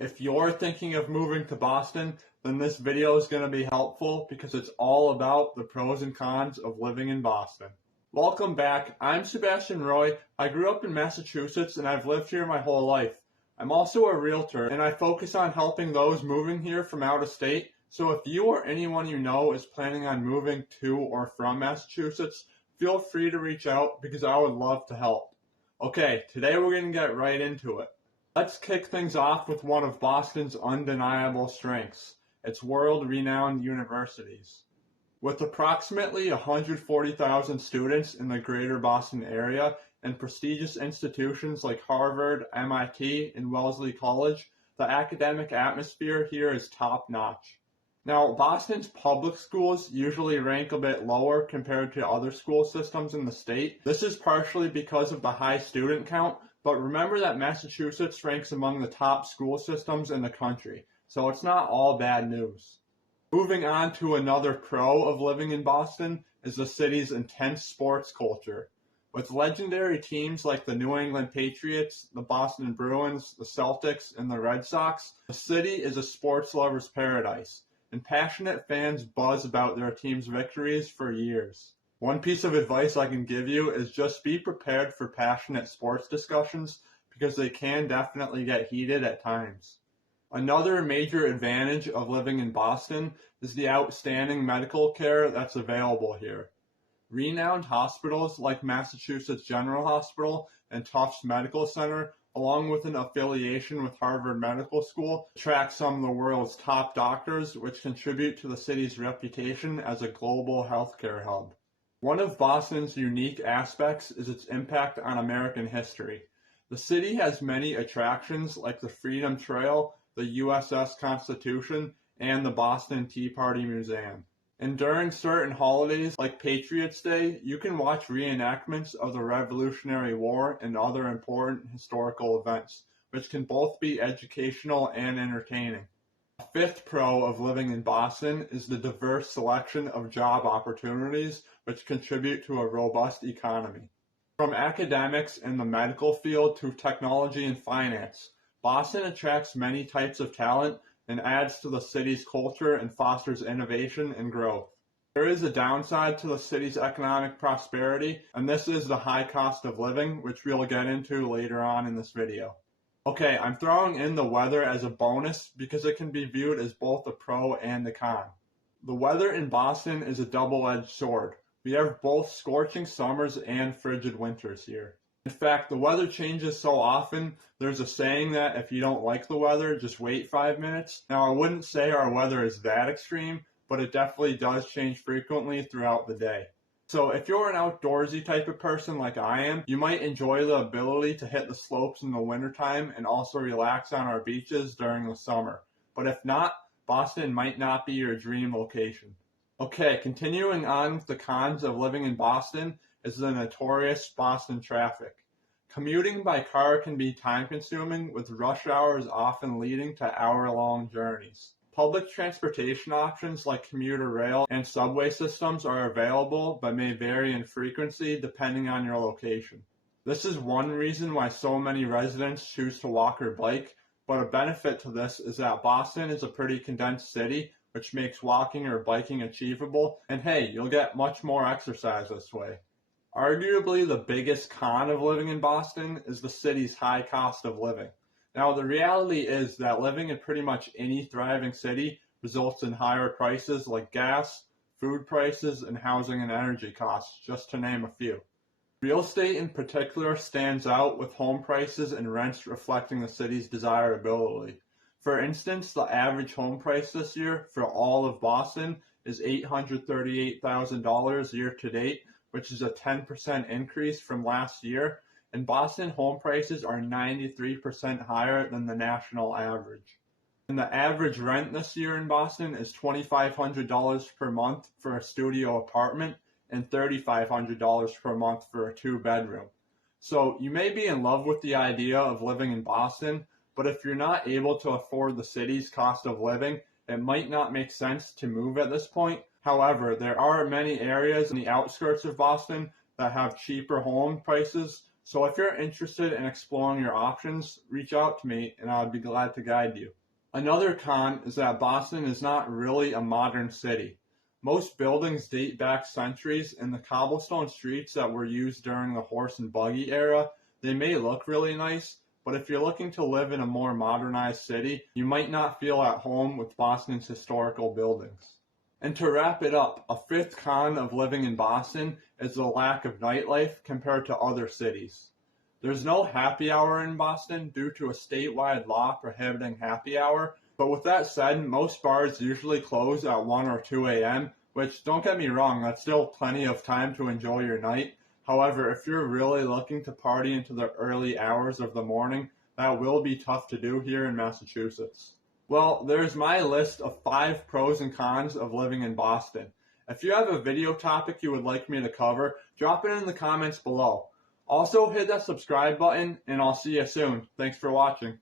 If you're thinking of moving to Boston, then this video is going to be helpful because it's all about the pros and cons of living in Boston. Welcome back. I'm Sebastian Roy. I grew up in Massachusetts and I've lived here my whole life. I'm also a realtor and I focus on helping those moving here from out of state. So if you or anyone you know is planning on moving to or from Massachusetts, feel free to reach out because I would love to help. Okay, today we're going to get right into it. Let's kick things off with one of Boston's undeniable strengths, its world-renowned universities. With approximately 140,000 students in the greater Boston area and prestigious institutions like Harvard, MIT, and Wellesley College, the academic atmosphere here is top-notch. Now, Boston's public schools usually rank a bit lower compared to other school systems in the state. This is partially because of the high student count, but remember that Massachusetts ranks among the top school systems in the country, so it's not all bad news. Moving on to another pro of living in Boston is the city's intense sports culture. With legendary teams like the New England Patriots, the Boston Bruins, the Celtics, and the Red Sox, the city is a sports lover's paradise, and passionate fans buzz about their team's victories for years. One piece of advice I can give you is just be prepared for passionate sports discussions because they can definitely get heated at times. Another major advantage of living in Boston is the outstanding medical care that's available here. Renowned hospitals like Massachusetts General Hospital and Tufts Medical Center, along with an affiliation with Harvard Medical School, attract some of the world's top doctors, which contribute to the city's reputation as a global healthcare hub. One of Boston's unique aspects is its impact on American history. The city has many attractions like the Freedom Trail, the USS Constitution, and the Boston Tea Party Museum. And during certain holidays like Patriots Day, you can watch reenactments of the Revolutionary War and other important historical events, which can both be educational and entertaining. A fifth pro of living in Boston is the diverse selection of job opportunities which contribute to a robust economy. From academics in the medical field to technology and finance, Boston attracts many types of talent and adds to the city's culture and fosters innovation and growth. There is a downside to the city's economic prosperity, and this is the high cost of living, which we'll get into later on in this video. Okay, I'm throwing in the weather as a bonus because it can be viewed as both a pro and a con. The weather in Boston is a double-edged sword. We have both scorching summers and frigid winters here. In fact, the weather changes so often, there's a saying that if you don't like the weather, just wait 5 minutes. Now, I wouldn't say our weather is that extreme, but it definitely does change frequently throughout the day. So if you're an outdoorsy type of person like I am, you might enjoy the ability to hit the slopes in the wintertime and also relax on our beaches during the summer. But if not, Boston might not be your dream location. Okay, continuing on with the cons of living in Boston is the notorious Boston traffic. Commuting by car can be time-consuming, with rush hours often leading to hour-long journeys. Public transportation options like commuter rail and subway systems are available but may vary in frequency depending on your location. This is one reason why so many residents choose to walk or bike, but a benefit to this is that Boston is a pretty condensed city, which makes walking or biking achievable, and hey, you'll get much more exercise this way. Arguably the biggest con of living in Boston is the city's high cost of living. Now, the reality is that living in pretty much any thriving city results in higher prices like gas, food prices, and housing and energy costs, just to name a few. Real estate in particular stands out with home prices and rents reflecting the city's desirability. For instance, the average home price this year for all of Boston is $838,000 year to date, which is a 10% increase from last year, and Boston home prices are 93% higher than the national average. And the average rent this year in Boston is $2,500 per month for a studio apartment and $3,500 per month for a 2-bedroom. So you may be in love with the idea of living in Boston, but if you're not able to afford the city's cost of living, it might not make sense to move at this point. However, there are many areas in the outskirts of Boston that have cheaper home prices, So if you're interested in exploring your options, reach out to me and I'd be glad to guide you. Another con is that Boston is not really a modern city. Most buildings date back centuries, and the cobblestone streets that were used during the horse and buggy era, they may look really nice, but if you're looking to live in a more modernized city, you might not feel at home with Boston's historical buildings. And to wrap it up, a fifth con of living in Boston is the lack of nightlife compared to other cities. There's no happy hour in Boston due to a statewide law prohibiting happy hour, but with that said, most bars usually close at 1 or 2 a.m., which, don't get me wrong, that's still plenty of time to enjoy your night. However, if you're really looking to party into the early hours of the morning, that will be tough to do here in Massachusetts. Well, there's my list of 5 pros and cons of living in Boston. If you have a video topic you would like me to cover, drop it in the comments below. Also, hit that subscribe button, and I'll see you soon. Thanks for watching.